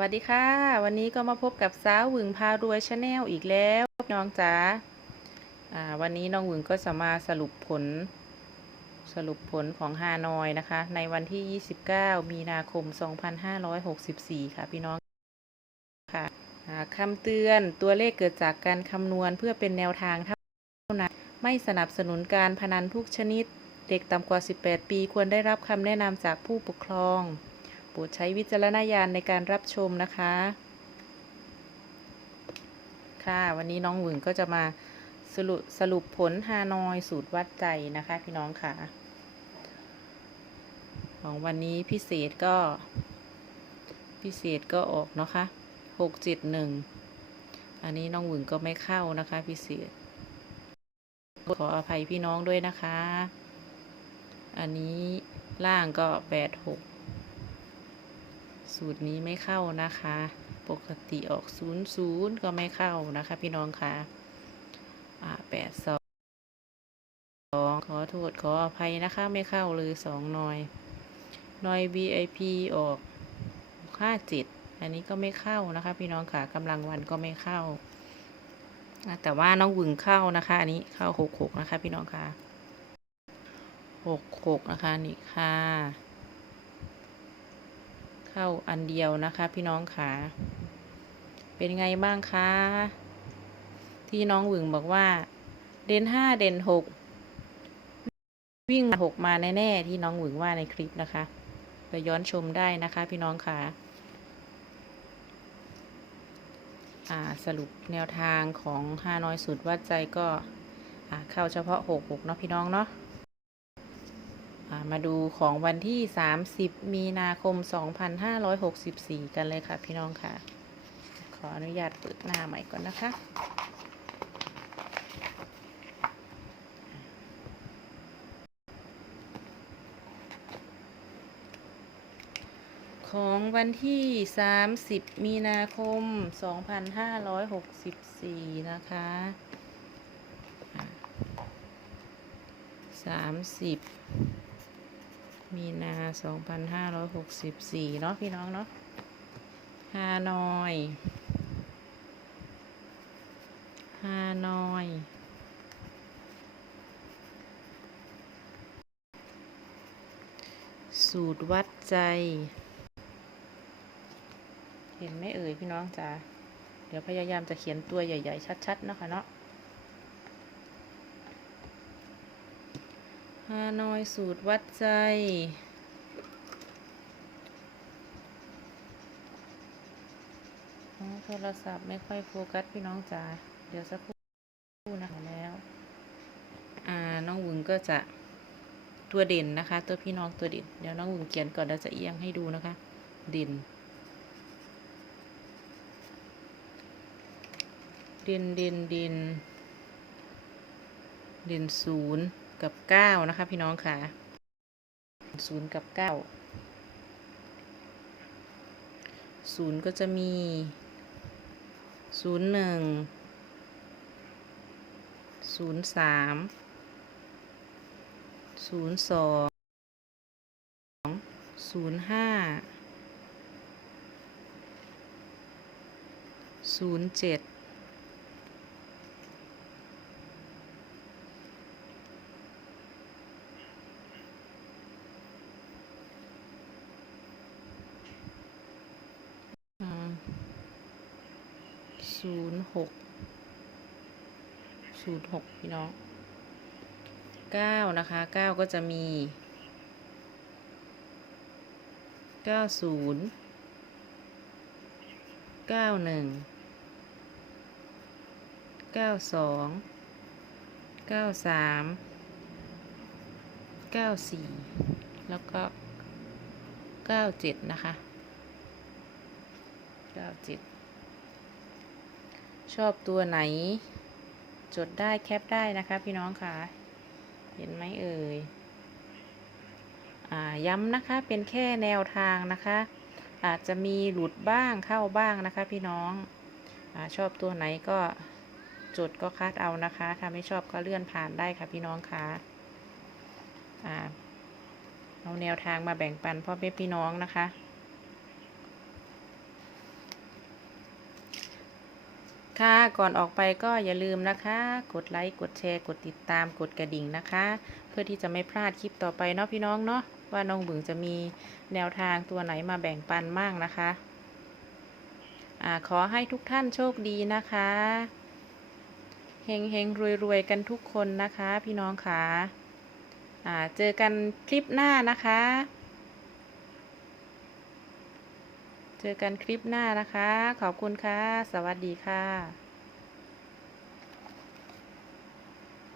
วัสดีค่ะ วันนี้ก็มาพบกับสาวหวึงพารวยชาแนลอีกแล้วน้องจ๋าวันนี้น้องหวึงก็จะมาสรุปผล สรุปผลของฮานอยนะคะ ในวันที่ 29 มีนาคม 2564 ค่ะพี่น้องค่ะคำเตือนตัวเลขเกิดจากการคำนวณเพื่อเป็นแนวทางเท่านั้นไม่สนับสนุนการพนันทุกชนิด เด็กต่ำกว่า 18 ปีควรได้รับคำแนะนำจากผู้ปกครอง โปรดใช้วิจารณญาณในการรับชมนะคะ ค่ะ วันนี้น้องหวึงก็จะมาสรุปสรุปผลฮานอยสูตรวัดใจนะคะ พี่น้องค่ะ ของวันนี้พิเศษก็ พิเศษก็ออกนะคะหกเจ็ดหนึ่งอันนี้น้องหวึงก็ไม่เข้านะคะ พิเศษ ขออภัยพี่น้องด้วยนะคะ อันนี้ล่างก็แปดหก สูตรนี้ไม่เข้านะคะ ปกติออกศูนย์ศูนย์ก็ไม่เข้านะคะ พี่น้องคะอ่าแปดสองสองขอโทษขออภัยนะคะ ไม่เข้าเลยสองหน่อยหน่อย VIP ออกห้าเจ็ดอันนี้ก็ไม่เข้านะคะ พี่น้องค่ะกำลังวันก็ไม่เข้า แต่ว่าน้องวึงเข้านะคะ อันนี้เข้าหกหกนะคะ พี่น้องค่ะหกหกนะคะนี่ค่ะ เข้าอันเดียวนะคะ พี่น้องค่ะเป็นไงบ้างคะที่น้องหวึงบอกว่า เด่นห้าเด่นหกวิ่งมาหกมาแน่ๆที่น้องหวึงว่าในคลิปนะคะไปย้อนชมได้นะคะ พี่น้องค่ะอ่าสรุปแนวทางของฮาน้อยสุดวัดใจก็เข้าเฉพาะหกหกเนาะพี่น้องเนาะ มาดูของวันที่ 30 มีนาคม 2564 กันเลยค่ะพี่น้องค่ะ ขออนุญาตเปิดหน้าใหม่ก่อนนะคะ ของวันที่ 30 มีนาคม 2564 นะคะสามสิบ มีนาสองพันห้าร้อยหกสิบสี่เนาะพี่น้องเนาะฮานอยฮานอยสูตรวัดใจ เห็นไหมเอ่ยพี่น้องจ๋า เดี๋ยวพยายามจะเขียนตัวใหญ่ ๆ ชัดๆเนาะค่ะเนาะ ฮานอยสูตรวัดใจ โทรศัพท์ไม่ค่อยโฟกัสพี่น้องจ๋า เดี๋ยวสักครู่นะคะแล้ว อ่า น้องหวึงก็จะตัวเด่นนะคะ ตัวพี่น้องตัวเด่น เดี๋ยวน้องหวึงเขียนก่อนเราจะเอียงให้ดูนะคะ เด่น เด่นเด่นเด่นเด่นศูนย์ กับเก้านะคะ พี่น้องค่ะศูนย์กับเก้าศูนย์ก็จะมีศูนย์หนึ่งศูนย์สามศูนย์สองศูนย์ห้าศูนย์เจ็ด ศูนย์หกศูนย์หกพี่น้องเก้านะคะเก้าก็จะมีเก้าศูนย์เก้าหนึ่งเก้าสองเก้าสามเก้าสี่แล้วก็เก้าเจ็ดนะคะเก้าเจ็ด ชอบตัวไหน จดได้แคปได้นะคะพี่น้องค่ะ เห็นไหมเอ่ยย้ำนะคะเป็นแค่แนวทางนะคะ อาจจะมีหลุดบ้างเข้าบ้างนะคะ พี่น้องอชอบตัวไหนก็จดก็คัดเอานะคะถ้าไม่ชอบก็เลื่อนผ่านได้ค่ะพี่น้องค่ะเอาแนวทางมาแบ่งปันพ่อแม่พี่น้องนะคะ ค่ะก่อนออกไปก็อย่าลืมนะคะ กดไลค์กดแชร์ กดติดตามกดกระดิ่งนะคะ เพื่อที่จะไม่พลาดคลิปต่อไปเนาะพี่น้องเนาะว่าน้องบึงจะมีแนวทางตัวไหนมาแบ่งปันมั่งนะคะอ่าขอให้ทุกท่านโชคดีนะคะเฮงเฮงรวยรวยกันทุกคนนะคะ พี่น้องค่ะอ่าเจอกันคลิปหน้านะคะ เจอกันคลิปหน้านะคะ ขอบคุณค่ะ สวัสดีค่ะ